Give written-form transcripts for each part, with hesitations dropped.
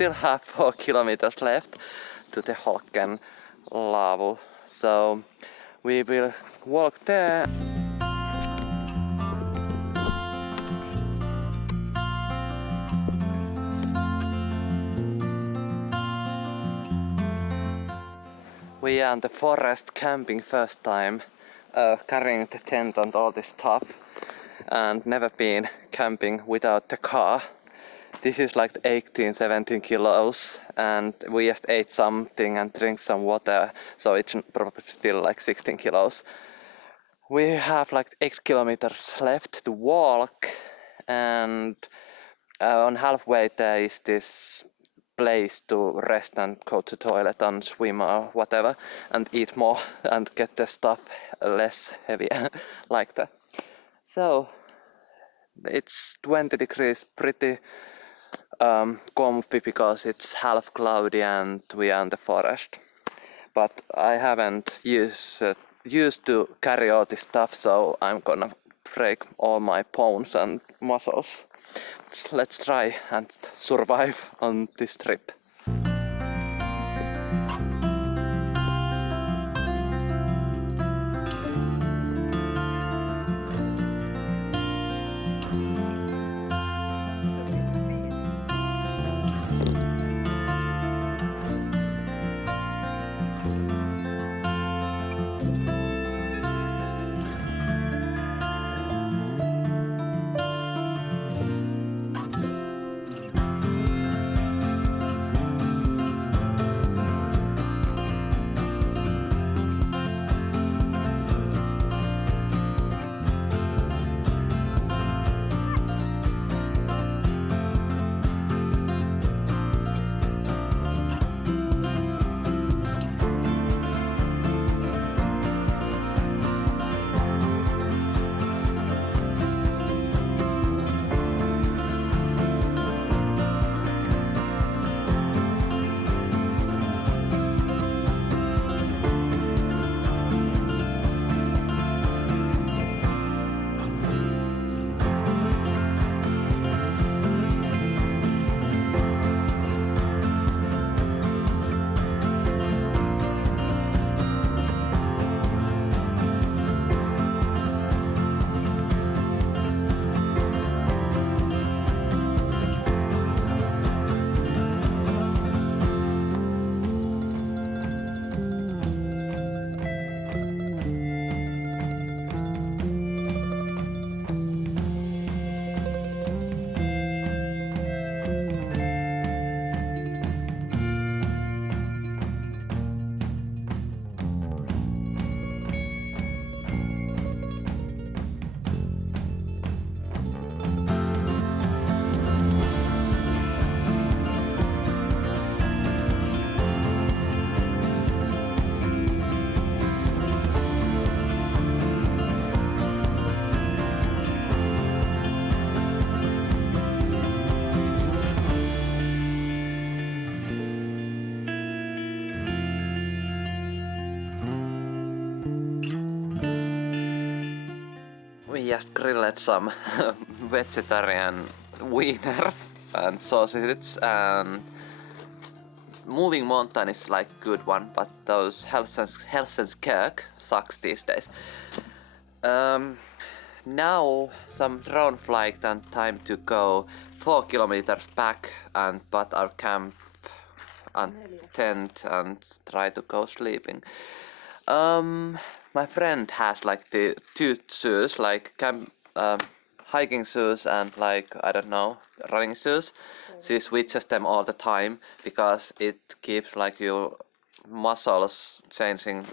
still have 4 kilometers left to the Holken Laavu, so we will walk there. We are in the forest camping first time, carrying the tent and all this stuff, and never been camping without the car. This is like 18-17 kilos, and we just ate something and drink some water, so it's probably still like 16 kilos. We have like 8 kilometers left to walk, and on halfway there is this place to rest and go to toilet and swim or whatever, and eat more and get the stuff less heavy like that. So it's 20 degrees, pretty comfy because it's half cloudy and we are in the forest. But I haven't used to carry all this stuff, so I'm gonna break all my bones and muscles. Let's try and survive on this trip. We just grilled some vegetarian wieners and sausages, and moving mountain is like good one, but those Helsinki sucks these days. Now some drone flight and time to go 4 kilometers back and put our camp and tent and try to go sleeping. My friend has like the two shoes, like hiking shoes and like, I don't know, running shoes. She switches them all the time because it keeps like your muscles changing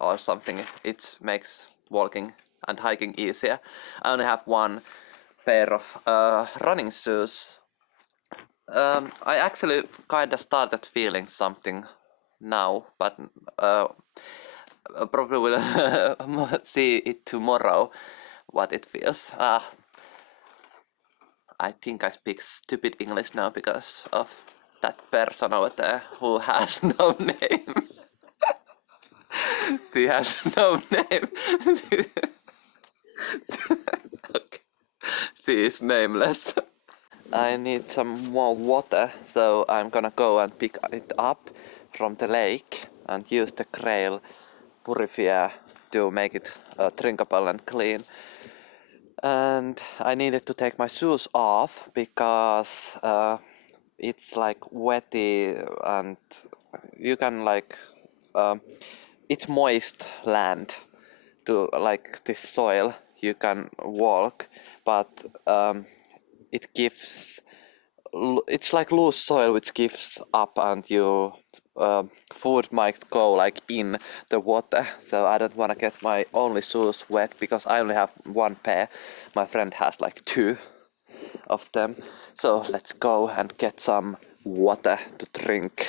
or something. It makes walking and hiking easier. I only have one pair of running shoes. I actually kinda started feeling something now, but probably will see it tomorrow what it feels. I think I speak stupid English now because of that person over there who has no name. She has no name. Okay. She is nameless. I need some more water, so I'm gonna go and pick it up from the lake and use the Grail purifier to make it drinkable and clean. And I needed to take my shoes off because it's like wetty and you can like it's moist land to like this soil you can walk, but it gives it's like loose soil which gives up and you foot might go like in the water, so I don't want to get my only shoes wet because I only have one pair. My friend has like two of them, so let's go and get some water to drink.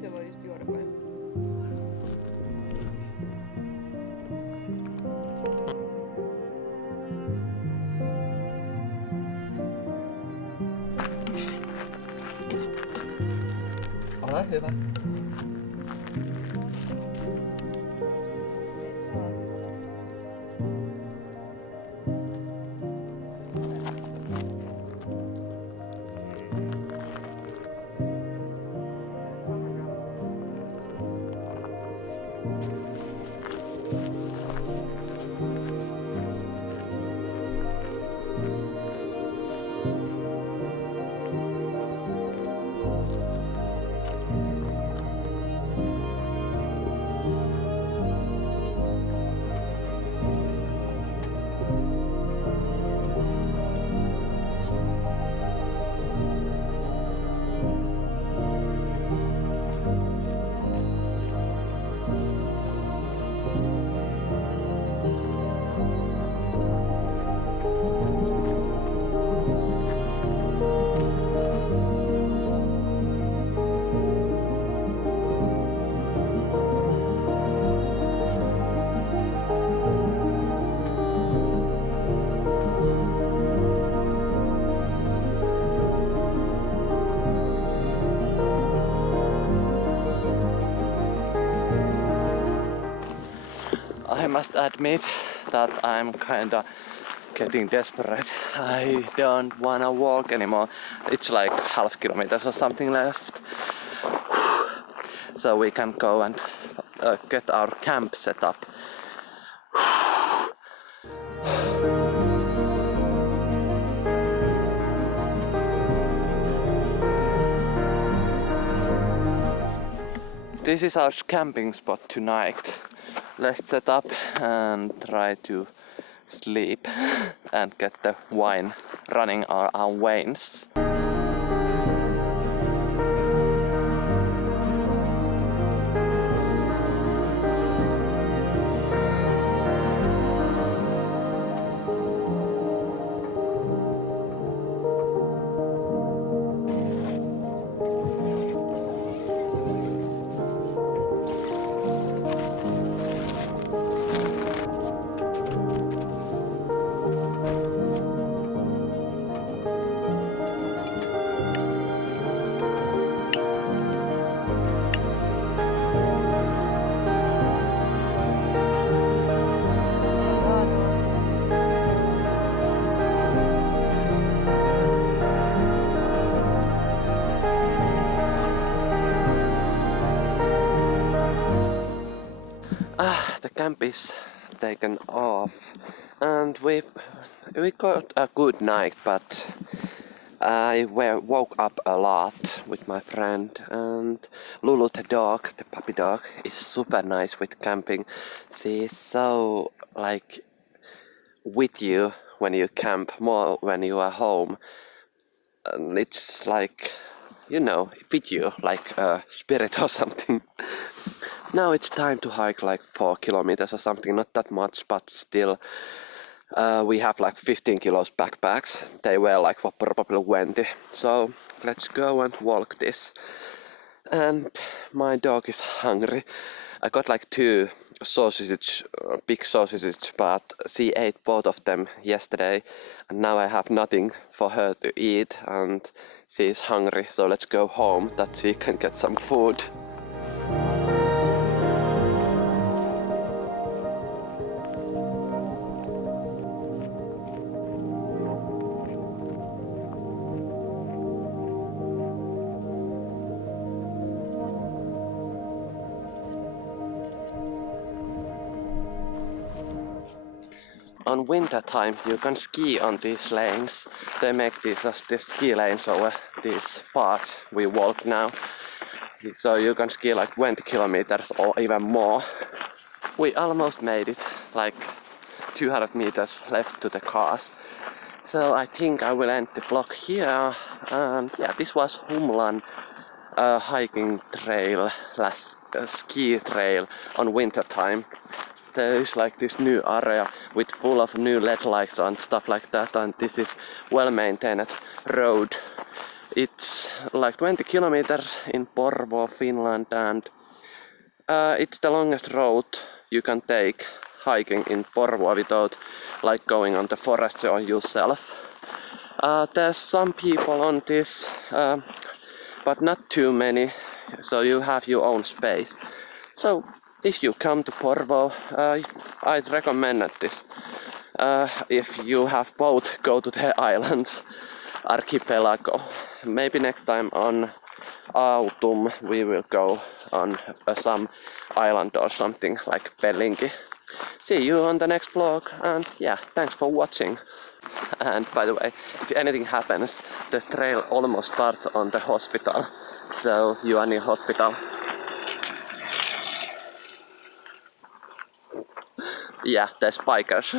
Se voi just juoda vai? Ole hyvä. I must admit that I'm kinda getting desperate. I don't wanna walk anymore. It's like half kilometers or something left. So we can go and get our camp set up. This is our camping spot tonight. Let's set up and try to sleep and get the wine running our veins. The camp is taken off and we got a good night, but I woke up a lot with my friend, and Lulu the dog, the puppy dog, is super nice with camping. She is so like with you when you camp more when you are home, and it's like, you know, with you like a spirit or something. Now it's time to hike like 4 kilometers or something, not that much, but still We have like 15 kilos backpacks. They weigh like probably 20. So let's go and walk this. And my dog is hungry. I got like 2 sausage, big sausages, but she ate both of them yesterday. And now I have nothing for her to eat and she is hungry. So let's go home that she can get some food. On winter time you can ski on these lanes. They make these as the ski lanes over these parts we walk now. So you can ski like 20 kilometers or even more. We almost made it, like 200 meters left to the cars. So I think I will end the vlog here. And yeah, this was Humlan hiking trail, ski trail on winter time. There is like this new area with full of new LED lights and stuff like that, and this is well maintained road. It's like 20 kilometers in Porvoo, Finland, and it's the longest road you can take hiking in Porvoo without like going on the forest or yourself. There's some people on this, but not too many, so you have your own space. So if you come to Porvoo, I'd recommend this. If you have boat, go to the islands, archipelago. Maybe next time on autumn we will go on some island or something like Pellinki. See you on the next vlog, and yeah, thanks for watching. And by the way, if anything happens, the trail almost starts on the hospital, so you are near hospital. Yeah, there's bikers.